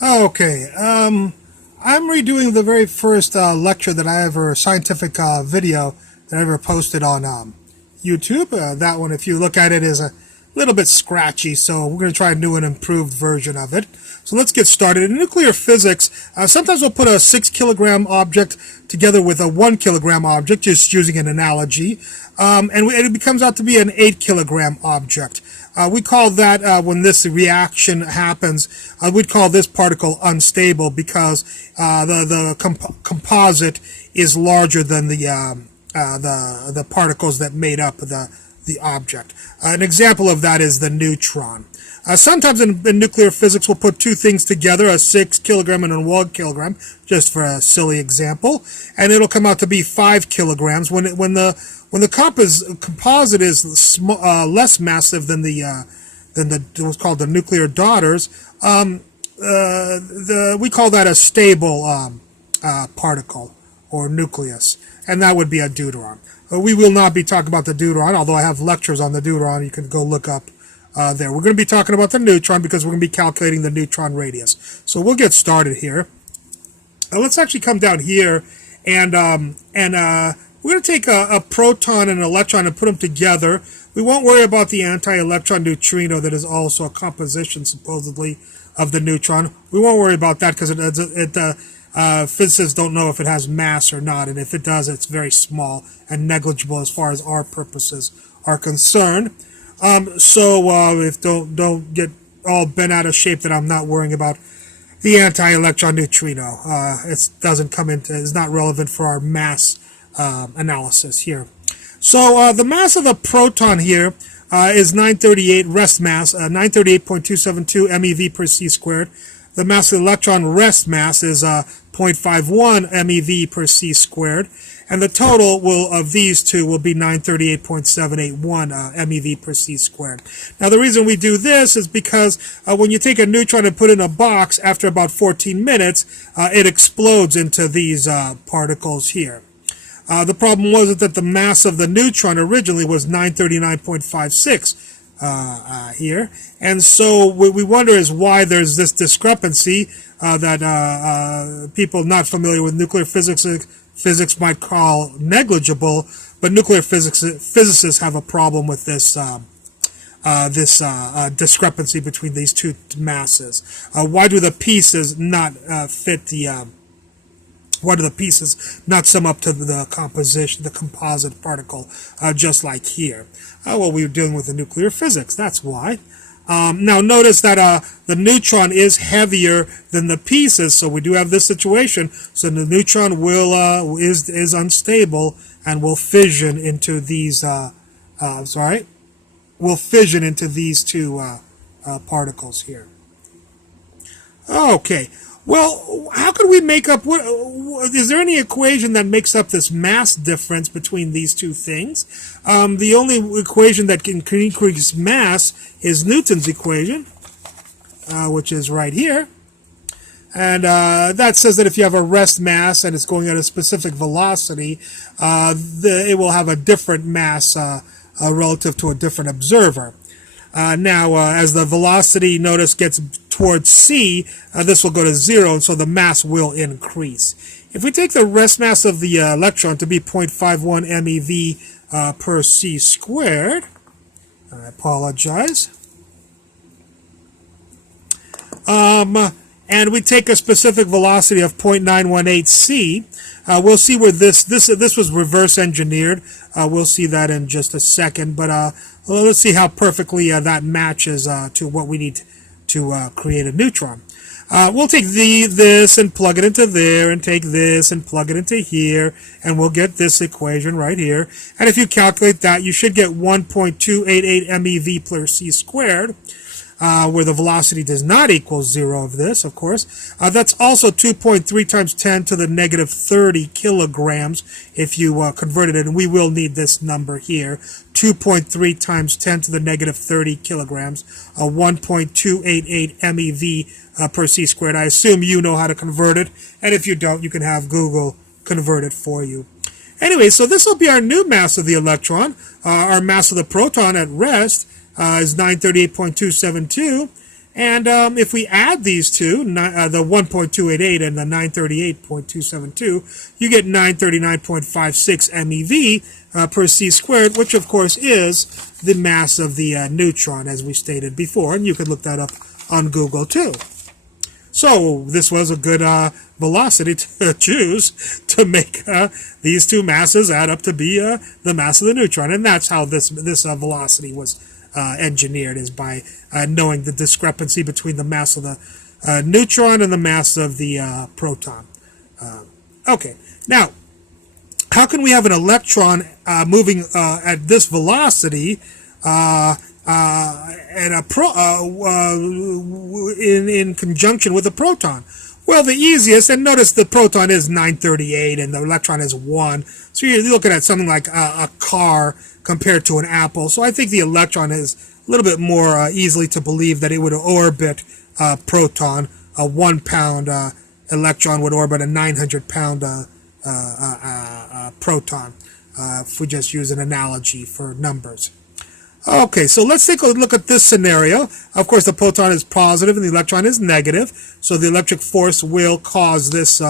Okay, I'm redoing the very first lecture that I ever, scientific video that I ever posted on YouTube. That one, if you look at it, is a little bit scratchy, so we're going to try a new and improved version of it. So let's get started. In nuclear physics, sometimes we'll put a 6 kilogram object together with a 1 kilogram object, just using an analogy, and it becomes out to be an 8 kilogram object. We call that, when this reaction happens, we'd call this particle unstable because the composite is larger than the particles that made up the object. An example of that is the neutron. Sometimes in nuclear physics we'll put two things together, a 6 kilogram and a 1 kilogram, just for a silly example, and it'll come out to be 5 kilograms. When the composite is less massive than what's called the nuclear daughters, we call that a stable particle or nucleus, and that would be a deuteron. We will not be talking about the deuteron, although I have lectures on the deuteron. You can go look up there. We're going to be talking about the neutron because we're going to be calculating the neutron radius. So we'll get started here. Let's actually come down here and we're going to take a proton and an electron and put them together. We won't worry about the anti-electron neutrino that is also a composition, supposedly, of the neutron. We won't worry about that because physicists don't know if it has mass or not, and if it does, it's very small and negligible as far as our purposes are concerned. If don't get all bent out of shape that I'm not worrying about the anti-electron neutrino. It doesn't come into, it's not relevant for our mass analysis here. So the mass of the proton here is 938 rest mass, 938.272 MeV per c squared. The mass of the electron rest mass is 0.51 MeV per c squared, and the total of these two will be 938.781 MeV per c squared. Now the reason we do this is because when you take a neutron and put it in a box, after about 14 minutes, it explodes into these particles here. The problem was that the mass of the neutron originally was 939.56 here, and so what we wonder is why there's this discrepancy that people not familiar with nuclear physics might call negligible, but nuclear physicists have a problem with this discrepancy between these two masses. Why do the pieces not fit the why do the pieces not sum up to the composition, the composite particle, just like here? Well, we were dealing with the nuclear physics, that's why. Now notice that the neutron is heavier than the pieces, so we do have this situation. So the neutron is unstable and will fission into these. Will fission into these two particles here. Okay. Well, how could we make up, is there any equation that makes up this mass difference between these two things? The only equation that can increase mass is Newton's equation, which is right here. And that says that if you have a rest mass and it's going at a specific velocity, it will have a different mass relative to a different observer. As the velocity, notice, gets towards c, this will go to 0, and so the mass will increase. If we take the rest mass of the electron to be 0.51 MeV per c squared, I apologize, and we take a specific velocity of 0.918 c, we'll see where this was reverse engineered. We'll see that in just a second, but let's see how perfectly that matches to what we need to create a neutron. We'll take this and plug it into there, and take this and plug it into here, and we'll get this equation right here. And if you calculate that, you should get 1.288 MeV per c squared, where the velocity does not equal 0 of this, of course. That's also 2.3 times 10 to the negative 30 kilograms if you converted it, and we will need this number here. 2.3 times 10 to the negative 30 kilograms, 1.288 MeV per c squared. I assume you know how to convert it, and if you don't, you can have Google convert it for you. Anyway, so this will be our new mass of the electron. Our mass of the proton at rest is 938.272, And if we add these two, the 1.288 and the 938.272, you get 939.56 MeV per c squared, which of course is the mass of the neutron, as we stated before. And you could look that up on Google too. So this was a good velocity to choose to make these two masses add up to be the mass of the neutron. And that's how this velocity was engineered, is by knowing the discrepancy between the mass of the neutron and the mass of the proton. Okay, now, how can we have an electron moving at this velocity and in conjunction with a proton? Well, the easiest, and notice the proton is 938 and the electron is 1, so you're looking at something like a car compared to an apple. So I think the electron is a little bit more easily to believe that it would orbit a proton. A 1 pound electron would orbit a 900 pound proton, if we just use an analogy for numbers. Okay, so let's take a look at this scenario. Of course, the proton is positive and the electron is negative, so the electric force will cause this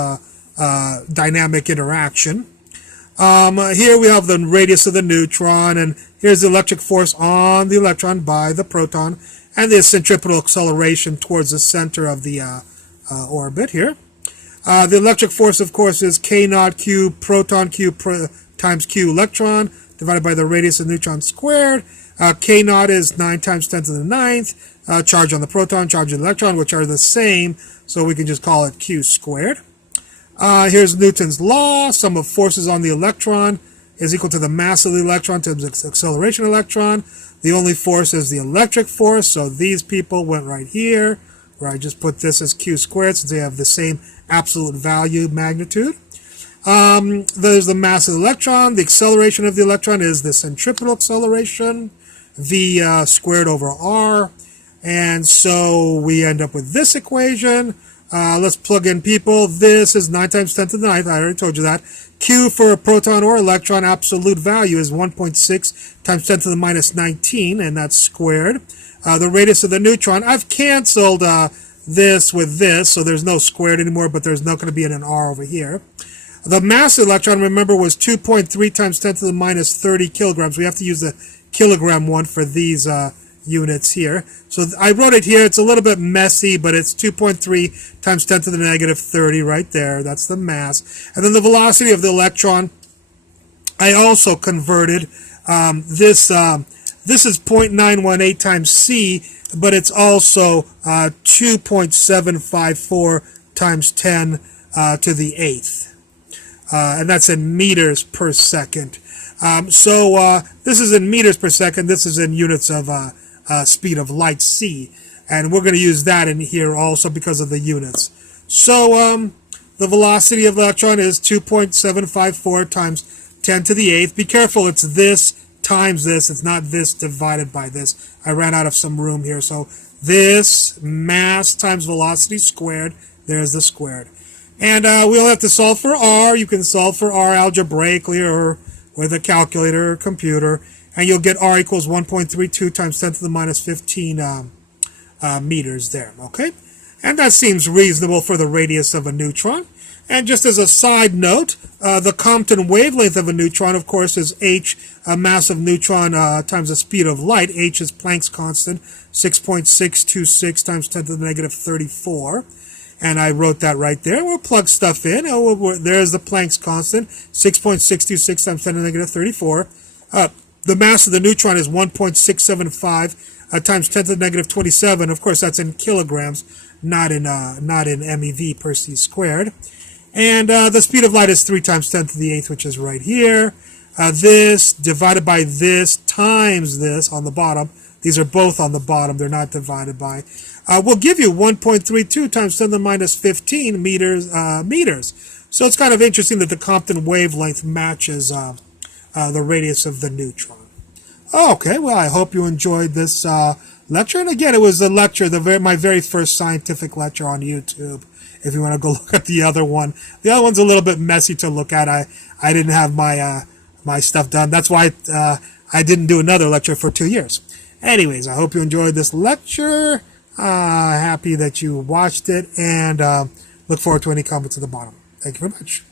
dynamic interaction. Here we have the radius of the neutron, and here's the electric force on the electron by the proton, and the centripetal acceleration towards the center of the orbit here. The electric force, of course, is k naught q proton q times q electron divided by the radius of the neutron squared. K naught is 9 times 10 to the 9th, charge on the proton, charge on the electron, which are the same, so we can just call it q squared. Here's Newton's law. Sum of forces on the electron is equal to the mass of the electron times its acceleration electron. The only force is the electric force, so these people went right here, where I just put this as q squared since they have the same absolute value magnitude. There's the mass of the electron. The acceleration of the electron is the centripetal acceleration, v squared over r. And so we end up with this equation. Let's plug in people. This is 9 times 10 to the 9th. I already told you that. Q for a proton or electron absolute value is 1.6 times 10 to the minus 19, and that's squared. The radius of the neutron, I've canceled this with this, so there's no squared anymore, but there's not going to be an R over here. The mass of the electron, remember, was 2.3 times 10 to the minus 30 kilograms. We have to use the kilogram one for these units here. So I wrote it here. It's a little bit messy, but it's 2.3 times 10 to the negative 30 right there. That's the mass. And then the velocity of the electron, I also converted. This is 0.918 times c, but it's also 2.754 times 10 to the 8th. And that's in meters per second. So this is in meters per second. This is in units of speed of light, c. And we're going to use that in here also because of the units. So the velocity of the electron is 2.754 times 10 to the 8th. Be careful, it's this times this. It's not this divided by this. I ran out of some room here. So this mass times velocity squared. There's the squared. And we'll have to solve for r. You can solve for r algebraically or with a calculator or computer. And you'll get r equals 1.32 times 10 to the minus 15 meters there. Okay? And that seems reasonable for the radius of a neutron. And just as a side note, the Compton wavelength of a neutron, of course, is h, a mass of neutron times the speed of light. H is Planck's constant, 6.626 times 10 to the negative 34. And I wrote that right there. We'll plug stuff in. There's the Planck's constant, 6.626 times 10 to the negative 34. The mass of the neutron is 1.675 times 10 to the negative 27. Of course, that's in kilograms, not in MeV per c squared. And the speed of light is 3 times 10 to the 8th, which is right here. This divided by this times this on the bottom. These are both on the bottom. They're not divided by. Will give you 1.32 times 10 to the minus 15 meters. So it's kind of interesting that the Compton wavelength matches the radius of the neutron. Okay, well, I hope you enjoyed this lecture. And again, it was a lecture, my very first scientific lecture on YouTube. If you want to go look at the other one. The other one's a little bit messy to look at. I didn't have my my stuff done. That's why I didn't do another lecture for 2 years. Anyways, I hope you enjoyed this lecture. Happy that you watched it, and look forward to any comments at the bottom. Thank you very much.